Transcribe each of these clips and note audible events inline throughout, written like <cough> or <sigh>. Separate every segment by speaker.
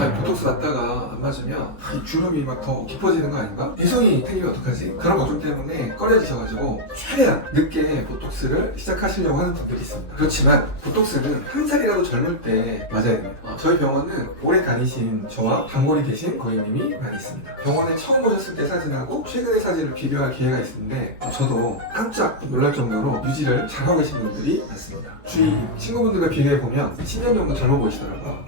Speaker 1: 아니 보톡스 맞다가 안 맞으면 이 주름이 막 더 깊어지는 거 아닌가? 내성이 생기면 어떡하지? 그런 걱정 때문에 꺼려지셔가지고 최대한 늦게 보톡스를 시작하시려고 하는 분들이 있습니다. 그렇지만 보톡스는 한 살이라도 젊을 때 맞아야 됩니다. 어, 저희 병원은 오래 다니신 저와 단골이 되신 고객님이 많이 있습니다. 병원에 처음 오셨을 때 사진하고 최근의 사진을 비교할 기회가 있는데 어, 저도 깜짝 놀랄 정도로 유지를 잘하고 계신 분들이 많습니다. 주위 친구분들과 비교해보면 10년 정도 젊어 보이시더라고요.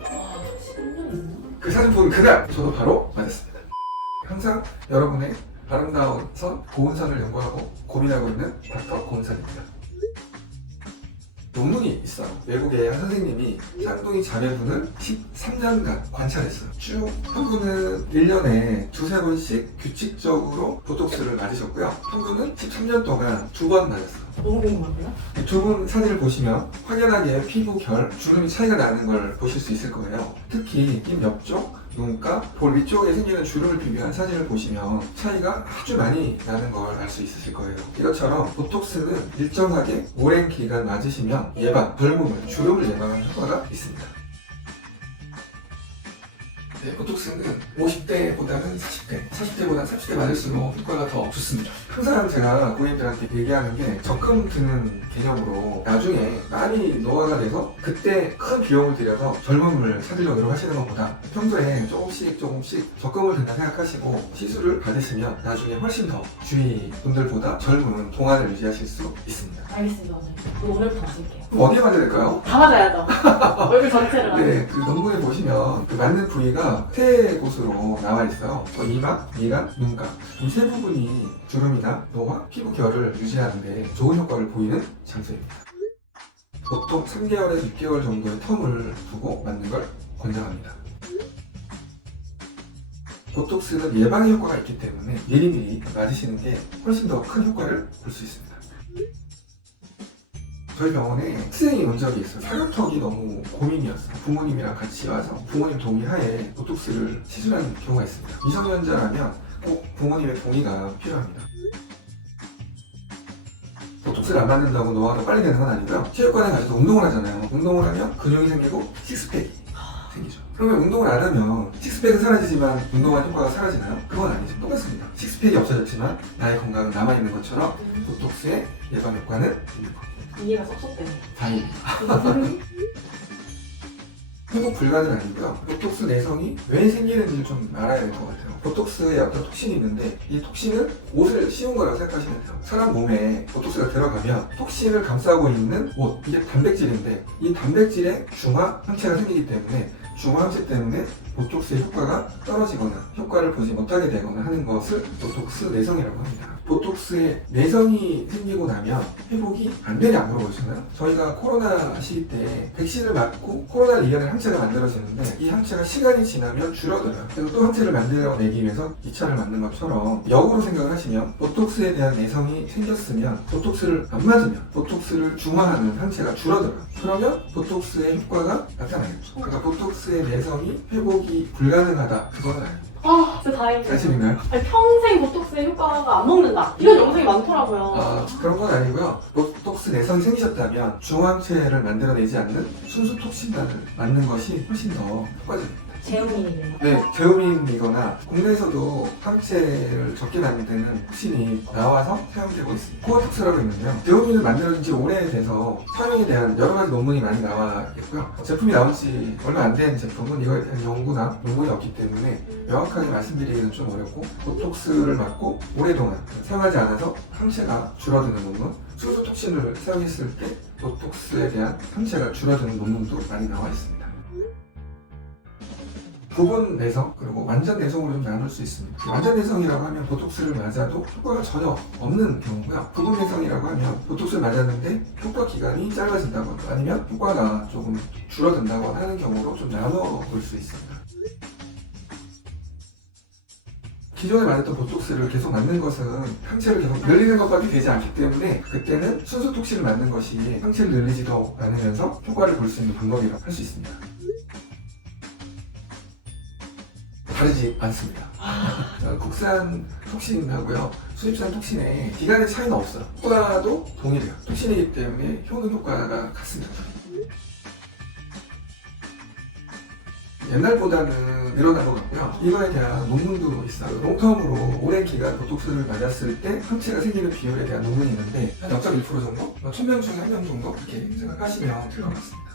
Speaker 2: 와, 10년
Speaker 1: 그 사진 본 그날 저도 바로 맞았습니다. 항상 여러분의 아름다운 선, 고운 선을 연구하고 고민하고 있는 닥터 고운선입니다. 논문이 있어요. 외국의 한 선생님이 쌍둥이 자매분을 13년간 관찰했어요. 쭉 한 분은 1년에 두세 번씩 규칙적으로 보톡스를 맞으셨고요. 한 분은 13년 동안 두 번 맞았어요. 두 분 사진을 보시면 확연하게 피부 결, 주름이 차이가 나는 걸 보실 수 있을 거예요. 특히 입 옆쪽, 눈가, 볼 위쪽에 생기는 주름을 비교한 사진을 보시면 차이가 아주 많이 나는 걸 알 수 있으실 거예요. 이것처럼 보톡스는 일정하게 오랜 기간 맞으시면 예방, 벌몸을, 주름을 예방하는 효과가 있습니다. 네, 보톡스는 50대보다는 40대, 40대보다는 30대 맞을수록 효과가 더 좋습니다. 항상 제가 고객님들한테 얘기하는 게 적금 드는 개념으로 나중에 많이 노화가 돼서 그때 큰 비용을 들여서 젊음을 찾으려고 노력하시는 것보다 평소에 조금씩 조금씩 적금을 든다 생각하시고 시술을 받으시면 나중에 훨씬 더 주위 분들보다 젊은 동안을 유지하실 수 있습니다.
Speaker 2: 알겠습니다, 오늘. 그럼 오늘부터 맞을게요.
Speaker 1: 어디에 맞아야 될까요?
Speaker 2: 다 맞아야죠. 얼굴 전체를 맞아요. <laughs>
Speaker 1: 네, 그 논문에 보시면 그 맞는 부위가 세 곳으로 나와 있어요. 어, 이마, 미간, 눈가. 이 세 부분이 주름이나 노화, 피부 결을 유지하는데 좋은 효과를 보이는 장소입니다. 보통 3개월에서 6개월 정도의 텀을 두고 맞는 걸 권장합니다. 보톡스는 예방의 효과가 있기 때문에 미리미리 맞으시는 게 훨씬 더 큰 효과를 볼 수 있습니다. 저희 병원에 학생이 온 적이 있어요. 사각턱이 너무 고민이었어요. 부모님이랑 같이 와서 부모님 동의하에 보톡스를 시술하는 경우가 있습니다. 미성년자라면 꼭 부모님의 동의가 필요합니다. 보톡스를 안 맞는다고 노화가 빨리 되는 건 아니고요. 체육관에 가셔서 운동을 하잖아요. 운동을 하면 근육이 생기고 생기죠. 그러면 운동을 안 하면 식스팩은 사라지지만 운동한 효과가 사라지나요? 그건 아니죠. 똑같습니다. 식스팩이 없어졌지만 나의 건강은 남아있는 것처럼 보톡스의 예방 효과는 있는 겁니다.
Speaker 2: 이해가 쏙쏙 되네.
Speaker 1: 다행입니다. <laughs> 회복 아니고요. 보톡스 내성이 왜 생기는지를 좀 알아야 될 것 같아요. 보톡스에 어떤 톡신이 있는데 이 톡신은 옷을 씌운 거라고 생각하시면 돼요. 사람 몸에 보톡스가 들어가면 톡신을 감싸고 있는 옷, 이게 단백질인데 이 단백질에 중화 항체가 생기기 때문에 중화 항체 때문에 보톡스의 효과가 떨어지거나 효과를 보지 못하게 되거나 하는 것을 보톡스 내성이라고 합니다. 보톡스에 내성이 생기고 나면 회복이 안 되냐 물어보시나요? 저희가 코로나 시기 때 백신을 맞고 코로나를 이겨낸 항체 가 만들어지는데 이 항체가 시간이 지나면 줄어들어요. 그래서 또 항체를 만들어내기 위해서 2차를 맞는 것처럼 역으로 생각을 하시면 보톡스에 대한 내성이 생겼으면 보톡스를 안 맞으면 보톡스를 중화하는 항체가 줄어들어요. 그러면 보톡스의 효과가 나타나겠죠. 그러니까 보톡스의 내성이 회복이 불가능하다. 그건 아니에요.
Speaker 2: 아, 진짜 다행이네요.
Speaker 1: 사실인가요?
Speaker 2: 아니, 평생 보톡스의 효과가 안 먹는다. 이런 영상이 많더라고요.
Speaker 1: 아, 그런 건 아니고요. 보톡스 내성이 생기셨다면 중화항체를 만들어내지 않는 순수 톡신단을 맞는 것이 훨씬 더 효과적입니다.
Speaker 2: 재훈이네요.
Speaker 1: 네, 제오민이거나 국내에서도 항체를 적게 만드는 톡신이 나와서 사용되고 있습니다. 코어톡스라고 있는데요. 제오민을 만들어진 지 오래돼서 사용에 대한 여러 가지 논문이 많이 나와 있고요. 제품이 나온 지 얼마 안 된 제품은 이거에 대한 연구나 논문이 없기 때문에 명확하게 말씀드리기는 좀 어렵고 보톡스를 맞고 오랫동안 사용하지 않아서 항체가 줄어드는 논문, 수소 톡신을 사용했을 때 보톡스에 대한 항체가 줄어드는 논문도 많이 나와 있습니다. 부분 내성 그리고 완전 내성으로 좀 나눌 수 있습니다. 완전 내성이라고 하면 보톡스를 맞아도 효과가 전혀 없는 경우고요. 부분 내성이라고 하면 보톡스를 맞았는데 효과 기간이 짧아진다거나 아니면 효과가 조금 줄어든다거나 하는 경우로 좀 나눠 볼 수 있습니다. 기존에 맞았던 보톡스를 계속 맞는 것은 항체를 계속 늘리는 것밖에 되지 않기 때문에 그때는 순수 톡신을 맞는 것이 항체를 늘리지도 않으면서 효과를 볼 수 있는 방법이라고 할 수 있습니다. 다르지 않습니다. 어, 국산 톡신하고요 수입산 톡신에 기간의 차이는 없어요. 효과도 동일해요. 톡신이기 때문에 효능 효과가 같습니다. 옛날보다는 늘어난 것 같고요. 이거에 대한 논문도 있어요. 롱텀으로 오랜 기간 보톡스를 맞았을 때 항체가 생기는 비율에 대한 논문이 있는데 한 0.1% 정도? 1000명 중에 한 명 정도? 이렇게 생각하시면 될 것 같습니다.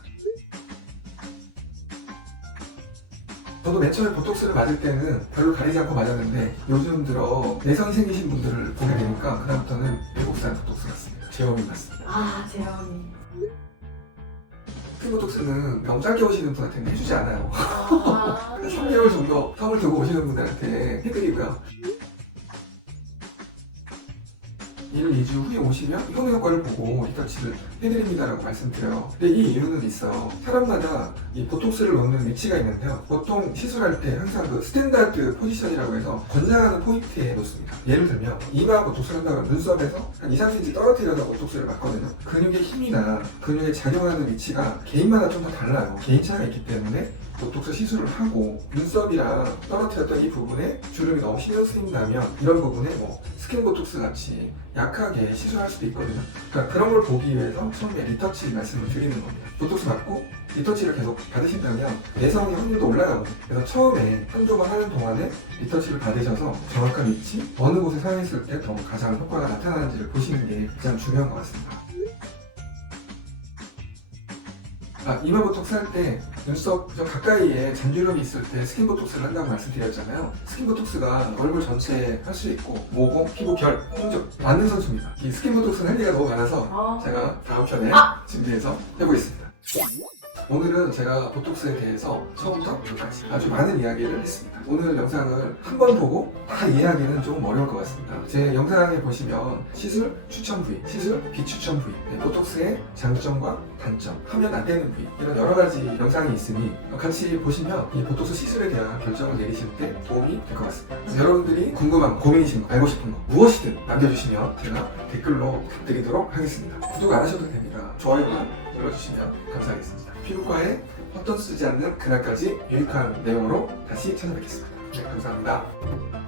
Speaker 1: 저도 맨 처음에 보톡스를 맞을 때는 별로 가리지 않고 맞았는데 요즘 들어 내성이 생기신 분들을 보게 되니까 그다음부터는 외국산 보톡스 같습니다. 제형이 맞습니다.
Speaker 2: 아 재현이.
Speaker 1: 큰 보톡스는 너무 짧게 오시는 분한테는 해주지 않아요.
Speaker 2: 아. <laughs>
Speaker 1: 3개월 정도 텀을 두고 오시는 분들한테 해드리고요. 1, 2주 후에 오시면 효능 효과를 보고 리터치를 해드립니다라고 말씀드려요. 근데 이 이유는 있어요. 사람마다 이 보톡스를 놓는 위치가 있는데요. 보통 시술할 때 항상 그 스탠다드 포지션이라고 해서 권장하는 포인트에 놓습니다. 예를 들면 이마 보톡스를 한다고 하면 눈썹에서 한 2, 3cm 떨어뜨려서 보톡스를 맞거든요. 근육의 힘이나 근육에 작용하는 위치가 개인마다 좀 다 달라요. 개인 차이가 있기 때문에 보톡스 시술을 하고 눈썹이랑 떨어뜨렸던 이 부분에 주름이 너무 신경 쓰인다면 이런 부분에 뭐 스킨 보톡스 같이 약하게 시술할 수도 있거든요. 그러니까 그런 걸 보기 위해서 처음에 리터치 말씀을 드리는 겁니다. 보톡스 맞고 리터치를 계속 받으신다면 내성의 확률도 올라가거든요. 그래서 처음에 한 조만 하는 동안에 리터치를 받으셔서 정확한 위치, 어느 곳에 사용했을 때 더 가장 효과가 나타나는지를 보시는 게 가장 중요한 것 같습니다. 아, 이마 보톡스 할 때 눈썹 좀 가까이에 잔주름이 있을 때 스킨 보톡스를 한다고 말씀드렸잖아요. 스킨 보톡스가 얼굴 전체에 할 수 있고 모공, 피부 결, 홍조 맞는 선수입니다. 이 스킨 보톡스는 할 얘기가 너무 많아서
Speaker 2: 아.
Speaker 1: 제가 다음 편에 준비해서 해보겠습니다. 오늘은 제가 보톡스에 대해서 처음부터 끝까지 아주 많은 이야기를 했습니다. 오늘 영상을 한 번 보고 다 이해하기는 조금 어려울 것 같습니다. 제 영상에 보시면 시술 추천 부위, 시술 비추천 부위, 네, 보톡스의 장점과 단점, 하면 안 되는 부위 이런 여러 가지 영상이 있으니 같이 보시면 이 보톡스 시술에 대한 결정을 내리실 때 도움이 될 것 같습니다. 여러분들이 궁금한 거, 고민이신 거, 알고 싶은 거 무엇이든 남겨주시면 제가 댓글로 답드리도록 하겠습니다. 구독 안 하셔도 됩니다. 좋아요만 눌러주시면 감사하겠습니다. 피부과에 헛돈 쓰지 않는 그날까지 유익한 내용으로 다시 찾아뵙겠습니다. 네, 감사합니다.